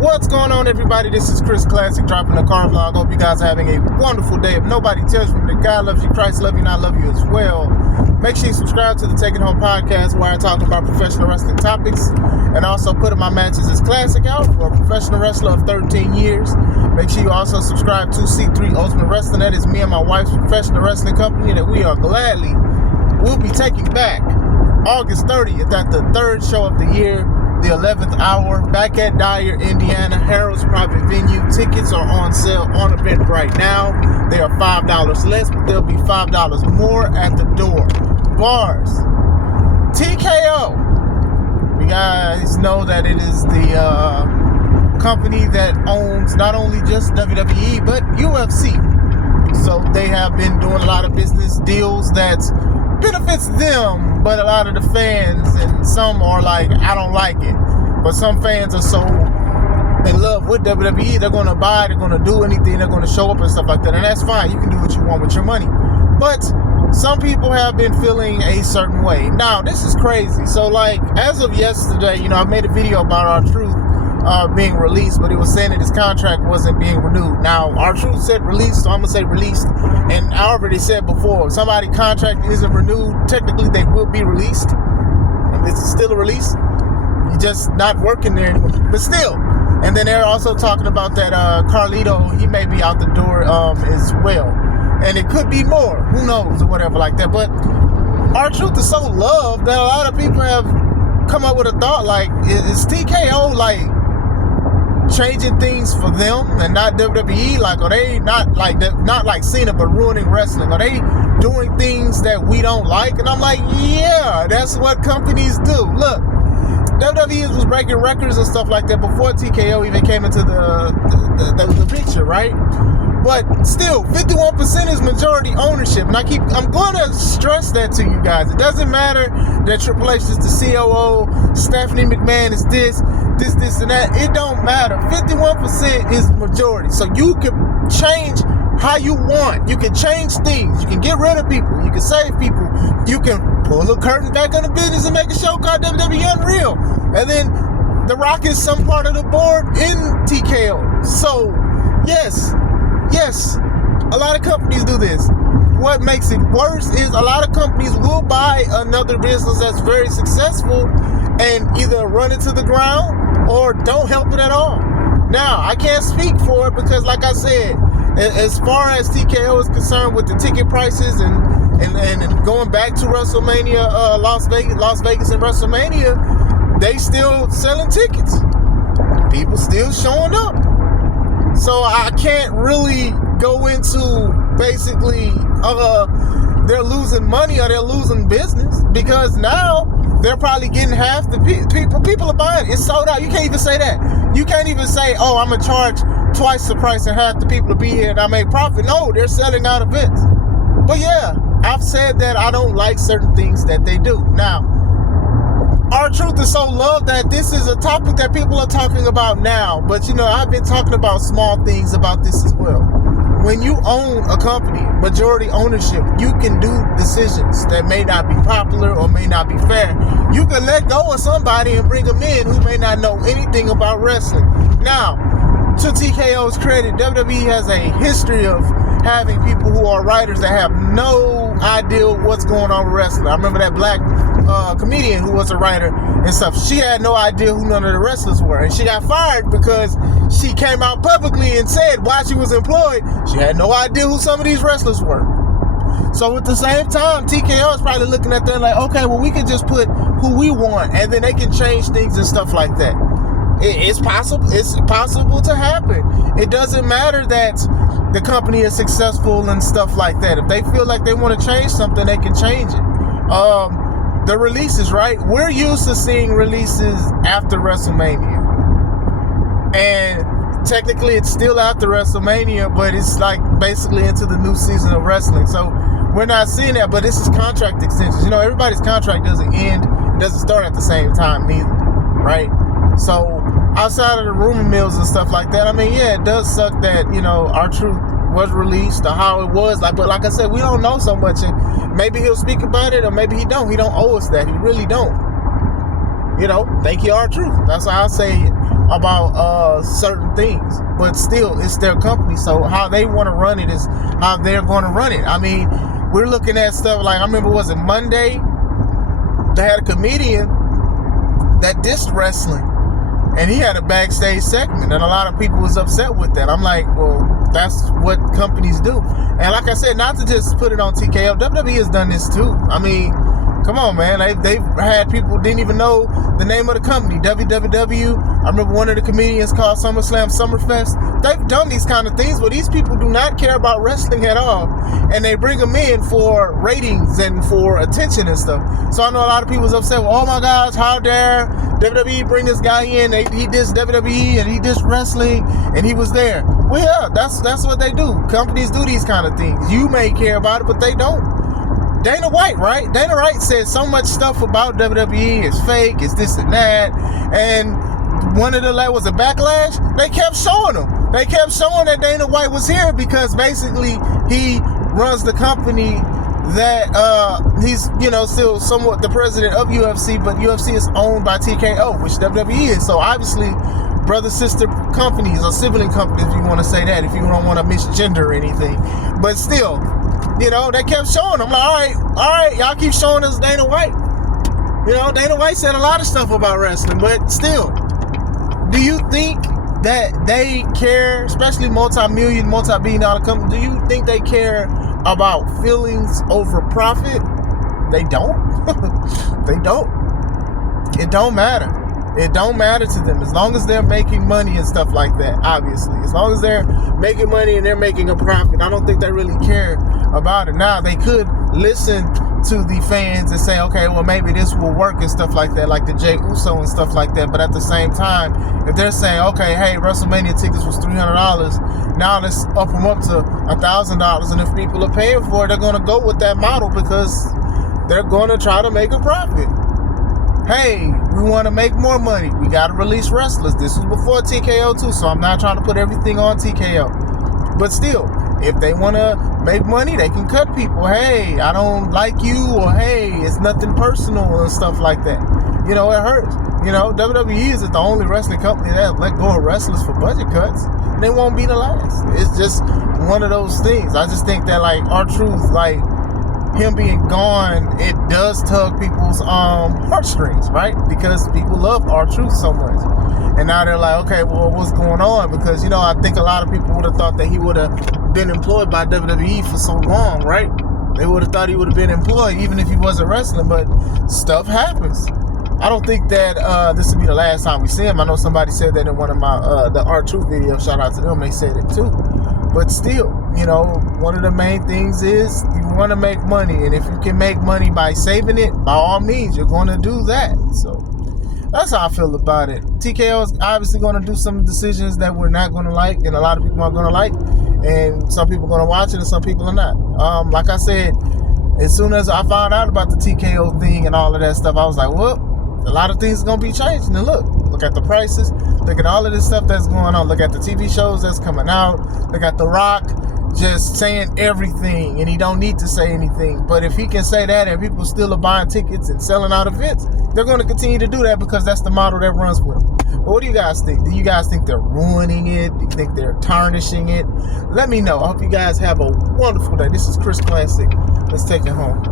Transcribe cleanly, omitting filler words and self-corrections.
What's going on, everybody? This is Chris Classic dropping a car vlog. Hope you guys are having a wonderful day. If nobody tells you that God loves you, Christ loves you, and I love you as well. Make sure you subscribe to the Taking Home podcast, where I talk about professional wrestling topics, and also put my matches as classic out for a professional wrestler of 13 years. Make sure you also subscribe to C3 Ultimate Wrestling. That is me and my wife's professional wrestling company that we are gladly will be taking back August 30th at the third show of the year, the 11th hour, back at Dyer, Indiana, Harold's private venue. Tickets are on sale on event right now. They are $5 less, but they'll be $5 more at the door. Bars. TKO. You guys know that it is the company that owns not only just WWE, but UFC. So they have been doing a lot of business deals that benefits them, but a lot of the fans, and some are like, I don't like it. But some fans are so in love with WWE, they're going to buy, they're going to do anything, they're going to show up and stuff like that. And that's fine. You can do what you want with your money. But some people have been feeling a certain way. Now, this is crazy. So, like, as of yesterday, I made a video about R-Truth being released, but it was saying that his contract wasn't being renewed. Now, R-Truth said released, so I'm going to say released. And I already said before, if somebody's contract isn't renewed, technically they will be released. And it's still a release. You're just not working there anymore. But still. And then they're also talking about that Carlito, he may be out the door as well. And it could be more. Who knows or whatever like that. But R-Truth is so loved that a lot of people have come up with a thought like, is TKO like changing things for them and not WWE? Like, are they not like Cena but ruining wrestling? Are they doing things that we don't like? And I'm like, yeah, that's what companies do. Look, WWE was breaking records and stuff like that before TKO even came into the picture, right? But still, 51% is majority ownership. And I'm going to stress that to you guys. It doesn't matter that Triple H is the COO, Stephanie McMahon is this, and that. It don't matter. 51% is majority. So you can change how you want. You can change things. You can get rid of people. You can save people. You can pull the curtain back on the business and make a show called WWE Unreal. And then The Rock is some part of the board in TKO. So, yes, a lot of companies do this. What makes it worse is a lot of companies will buy another business that's very successful and either run it to the ground or don't help it at all. Now, I can't speak for it because, like I said, as far as TKO is concerned with the ticket prices and going back to WrestleMania, Las Vegas and WrestleMania, they still selling tickets. People still showing up. So I can't really go into basically they're losing money or they're losing business, because now they're probably getting half the people are buying it. It's sold out. You can't even say that. You can't even say, oh, I'm going to charge twice the price and half the people to be here and I make profit. No, they're selling out events. But yeah, I've said that I don't like certain things that they do. Now, R-Truth is so loved that this is a topic that people are talking about now. But, I've been talking about small things about this as well. When you own a company, majority ownership, you can do decisions that may not be popular or may not be fair. You can let go of somebody and bring them in who may not know anything about wrestling. Now, to TKO's credit, WWE has a history of having people who are writers that have no idea what's going on with wrestling. I remember that black comedian who was a writer and stuff. She had no idea who none of the wrestlers were, and she got fired because she came out publicly and said while she was employed, she had no idea who some of these wrestlers were. So at the same time, TKO is probably looking at them like, okay, well, we can just put who we want, and then they can change things and stuff like that. It's possible. It's possible to happen. It doesn't matter that the company is successful and stuff like that. If they feel like they want to change something, they can change it. The releases, right? We're used to seeing releases after WrestleMania. And technically it's still after WrestleMania, but it's like basically into the new season of wrestling. So we're not seeing that, but this is contract extensions. Everybody's contract doesn't end. It doesn't start at the same time neither, right? So outside of the rumor mills and stuff like that, it does suck that, R-Truth was released or how it was. But like I said, we don't know so much. And maybe he'll speak about it or maybe he don't. He don't owe us that. He really don't. Thank you, R-Truth. That's how I say it. about certain things, but still, it's their company. So how they want to run it is how they're going to run it. I mean, we're looking at stuff like, I remember, was it Monday? They had a comedian that dissed wrestling, and he had a backstage segment, and a lot of people was upset with that. I'm like, well, that's what companies do. And like I said, not to just put it on TKO, WWE has done this too. I mean, come on, man. They've had people didn't even know the name of the company, WWW. I remember one of the comedians called SummerSlam Summerfest. They've done these kind of things, but these people do not care about wrestling at all. And they bring them in for ratings and for attention and stuff. So I know a lot of people was upset, well, oh my gosh, how dare WWE bring this guy in? He dissed WWE and he dissed wrestling and he was there. Well, yeah, that's what they do. Companies do these kind of things. You may care about it, but they don't. Dana White, right? Dana White said so much stuff about WWE is fake, it's this and that. And one of the was a backlash. They kept showing him. They kept showing that Dana White was here because basically he runs the company that he's, still somewhat the president of UFC, but UFC is owned by TKO, which WWE is. So obviously, brother-sister companies or sibling companies, if you want to say that, if you don't want to misgender or anything. But still, they kept showing him. Like, all right, y'all keep showing us Dana White. Dana White said a lot of stuff about wrestling, but still, do you think that they care, especially multi-billion dollar companies, do you think they care about feelings over profit? They don't. They don't. It don't matter. It don't matter to them as long as they're making money and stuff like that. Obviously, as long as they're making money and they're making a profit, I don't think they really care about it. Now, they could listen to the fans and say, okay, well, maybe this will work and stuff like that, like the Jey Uso and stuff like that. But at the same time, if they're saying, okay, hey, WrestleMania tickets was $300, now let's up them up to $1,000, and if people are paying for it, they're going to go with that model because they're going to try to make a profit. Hey, we want to make more money. We got to release wrestlers. This was before TKO too, so I'm not trying to put everything on TKO. But still, if they want to make money, they can cut people. Hey, I don't like you, or hey, it's nothing personal and stuff like that. It hurts. WWE is the only wrestling company that let go of wrestlers for budget cuts, and they won't be the last. It's just one of those things. I just think that, like, R-Truth, like, him being gone, it does tug people's heartstrings, right? Because people love R-Truth so much. And now they're like, okay, well, what's going on? Because, I think a lot of people would have thought that he would have been employed by WWE for so long, right? They would have thought he would have been employed even if he wasn't wrestling, but stuff happens. I don't think that this will be the last time we see him. I know somebody said that in one of my the R-Truth videos. Shout out to them. They said it too. But still, one of the main things is you want to make money. And if you can make money by saving it, by all means, you're going to do that. So that's how I feel about it. TKO is obviously going to do some decisions that we're not going to like, and a lot of people are going to like. And some people are going to watch it, and some people are not. Like I said, as soon as I found out about the TKO thing and all of that stuff, I was like, well, a lot of things are going to be changing. And look at the prices. Look at all of this stuff that's going on. Look at the TV shows that's coming out. Look at The Rock just saying everything, and he don't need to say anything. But if he can say that and people still are buying tickets and selling out events, they're going to continue to do that because that's the model that runs with them. But what do you guys think? Do you guys think they're ruining it? Do you think they're tarnishing it? Let me know. I hope you guys have a wonderful day. This is Chris Classic. Let's take it home.